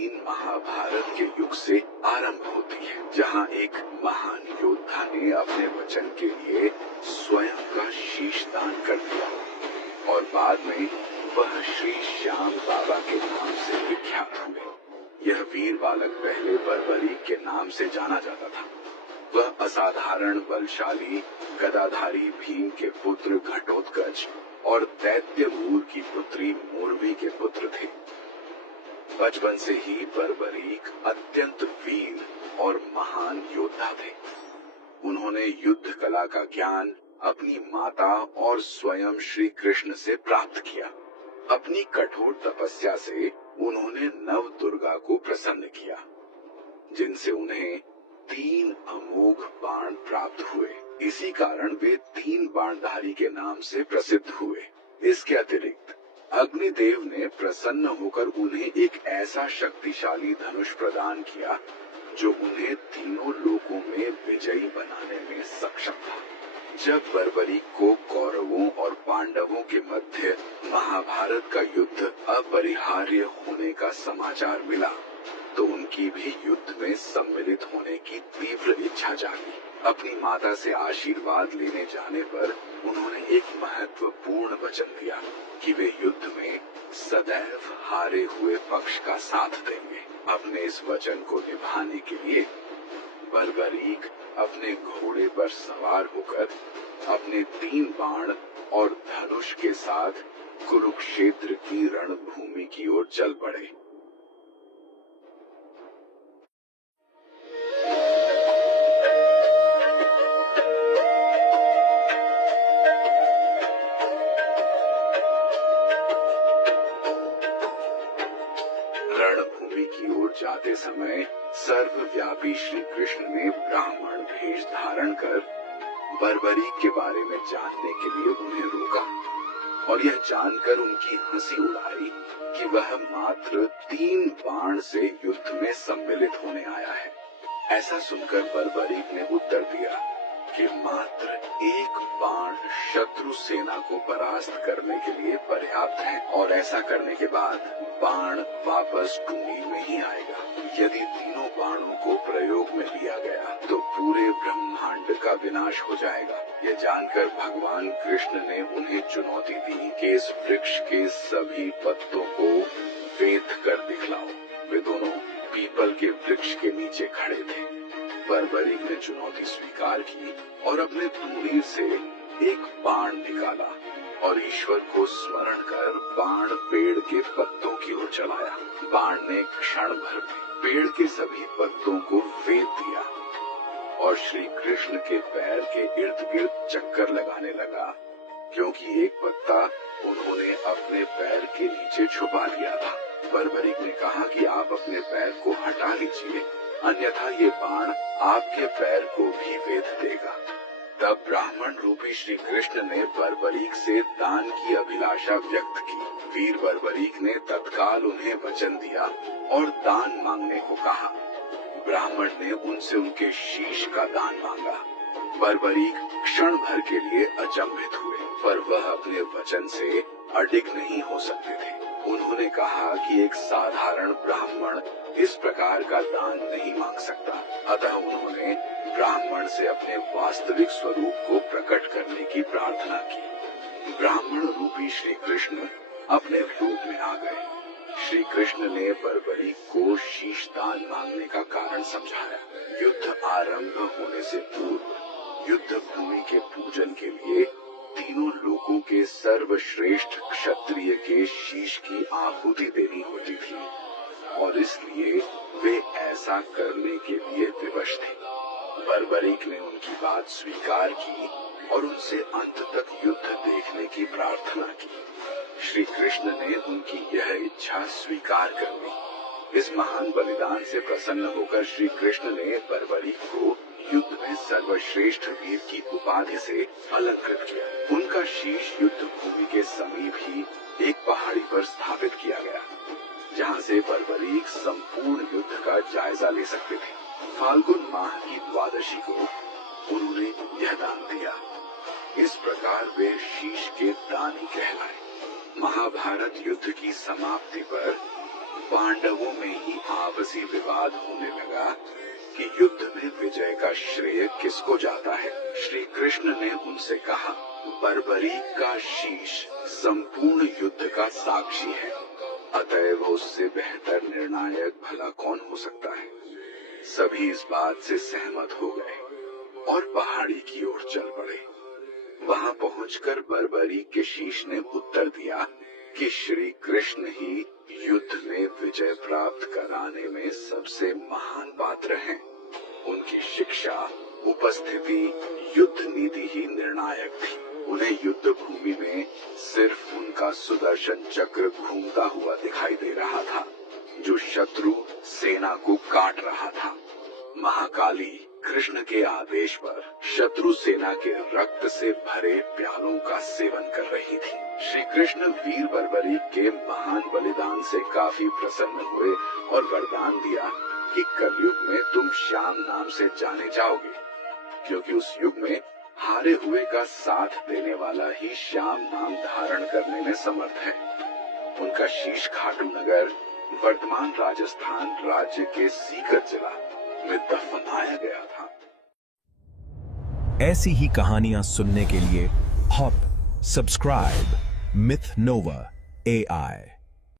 Scene Mahabharat के युग से आरंभ होती है, जहां एक महान योद्धा ने अपने वचन के लिए स्वयं का शीश दान कर दिया और बाद में वह श्री श्याम बाबा के नाम से विख्यात हुए। यह वीर बालक पहले बर्बरीक के नाम से जाना जाता था। वह असाधारण बलशाली गदाधारी भीम के पुत्र घटोत्कच और दैत्य मूर की पुत्री मोरवी के पुत्र थे। बचपन से ही बर्बरीक अत्यंत वीर और महान योद्धा थे। उन्होंने युद्ध कला का ज्ञान अपनी माता और स्वयं श्री कृष्ण से प्राप्त किया। अपनी कठोर तपस्या से उन्होंने नव दुर्गा को प्रसन्न किया, जिनसे उन्हें 3 अमोघ बाण प्राप्त हुए। इसी कारण वे 3 बाणधारी के नाम से प्रसिद्ध हुए। इसके अतिरिक्त अग्निदेव ने प्रसन्न होकर उन्हें एक ऐसा शक्तिशाली धनुष प्रदान किया जो उन्हें तीनों लोकों में विजयी बनाने में सक्षम था। जब बर्बरीक को कौरवों और पांडवों के मध्य महाभारत का युद्ध अपरिहार्य होने का समाचार मिला, तो उनकी भी युद्ध में सम्मिलित होने की तीव्र इच्छा जागी। अपनी माता से आशीर्वाद लेने जाने पर उन्होंने एक महत्वपूर्ण वचन दिया कि वे युद्ध में सदैव हारे हुए पक्ष का साथ देंगे। अपने इस वचन को निभाने के लिए बर्बरीक अपने घोड़े पर सवार होकर अपने 3 बाण और धनुष के साथ कुरुक्षेत्र की रणभूमि की ओर चल पड़े। रणभूमि की ओर जाते समय सर्वव्यापी श्री कृष्ण ने ब्राह्मण भेष धारण कर बर्बरीक के बारे में जानने के लिए उन्हें रोका और यह जानकर उनकी हंसी उड़ाई कि वह मात्र 3 बाण से युद्ध में सम्मिलित होने आया है। ऐसा सुनकर बर्बरीक ने उत्तर दिया कि मात्र 1 बाण शत्रु सेना को परास्त करने के लिए पर्याप्त है और ऐसा करने के बाद बाण वापस टूंगी में ही आएगा। यदि तीनों बाणों को प्रयोग में लिया गया तो पूरे ब्रह्मांड का विनाश हो जाएगा। यह जानकर भगवान कृष्ण ने उन्हें चुनौती दी कि इस वृक्ष के सभी पत्तों को वेद कर दिखलाओ। वे दोनों पीपल के वृक्ष के नीचे खड़े थे। बर्बरीक ने चुनौती स्वीकार की और अपने तूणीर से एक बाण निकाला और ईश्वर को स्मरण कर बाण पेड़ के पत्तों की ओर चलाया। बाण ने क्षण भर में पेड़ के सभी पत्तों को वेद दिया और श्री कृष्ण के पैर के इर्द गिर्द चक्कर लगाने लगा, क्योंकि एक पत्ता उन्होंने अपने पैर के नीचे छुपा लिया था। बर्बरीक ने कहा कि आप अपने पैर को हटा लीजिए, अन्यथा ये बाण आपके पैर को भी वेद देगा। तब ब्राह्मण रूपी श्री कृष्ण ने बर्बरीक से दान की अभिलाषा व्यक्त की। वीर बर्बरीक ने तत्काल उन्हें वचन दिया और दान मांगने को कहा। ब्राह्मण ने उनसे उनके शीश का दान मांगा। बर्बरीक क्षण भर के लिए अचंभित हुए, पर वह अपने वचन से अडिग नहीं हो सकते थे। उन्होंने कहा कि एक साधारण ब्राह्मण इस प्रकार का दान नहीं मांग सकता। अतः उन्होंने ब्राह्मण से अपने वास्तविक स्वरूप को प्रकट करने की प्रार्थना की। ब्राह्मण रूपी श्री कृष्ण अपने रूप में आ गए। श्री कृष्ण ने बर्बरीक को शीश दान मांगने का कारण समझाया। युद्ध आरंभ होने से पूर्व युद्ध भूमि के पूजन के लिए तीनों लोगों के सर्वश्रेष्ठ क्षत्रिय के शीश की आहुति देनी होती थी और इसलिए वे ऐसा करने के लिए विवश थे। बर्बरीक ने उनकी बात स्वीकार की और उनसे अंत तक युद्ध देखने की प्रार्थना की। श्री कृष्ण ने उनकी यह इच्छा स्वीकार कर ली। इस महान बलिदान से प्रसन्न होकर श्री कृष्ण ने बर्बरीक को युद्ध में सर्वश्रेष्ठ वीर की उपाधि से अलंकृत किया। उनका शीश युद्ध भूमि के समीप ही एक पहाड़ी पर स्थापित किया गया, जहां से बर्बरीक संपूर्ण युद्ध का जायजा ले सकते थे। फाल्गुन माह की द्वादशी को उन्होंने यह दान दिया। इस प्रकार वे शीश के दानी कहलाए। महाभारत युद्ध की समाप्ति पर पांडवों में ही आपसी विवाद होने लगा कि युद्ध में विजय का श्रेय किसको जाता है। श्री कृष्ण ने उनसे कहा, बर्बरीक का शीश संपूर्ण युद्ध का साक्षी है, अतएव उससे बेहतर निर्णायक भला कौन हो सकता है। सभी इस बात से सहमत हो गए और पहाड़ी की ओर चल पड़े। वहां पहुंचकर बर्बरीक के शीश ने उत्तर दिया कि श्री कृष्ण ही युद्ध में विजय प्राप्त कराने में सबसे महान पात्र हैं। उनकी शिक्षा, उपस्थिति, युद्ध नीति ही निर्णायक थी। उन्हें युद्ध भूमि में सिर्फ उनका सुदर्शन चक्र घूमता हुआ दिखाई दे रहा था, जो शत्रु सेना को काट रहा था। महाकाली कृष्ण के आदेश पर शत्रु सेना के रक्त से भरे प्यालों का सेवन कर रही थी। श्री कृष्ण वीर बर्बरीक के महान बलिदान से काफी प्रसन्न हुए और वरदान दिया कि कलयुग में तुम श्याम नाम से जाने जाओगे, क्योंकि उस युग में हारे हुए का साथ देने वाला ही श्याम नाम धारण करने में समर्थ है। उनका शीश खाटू नगर वर्तमान राजस्थान राज्य के सीकर जिला में दफनाया गया था। ऐसी ही कहानियां सुनने के लिए हॉप सब्सक्राइब मिथ नोवा AI।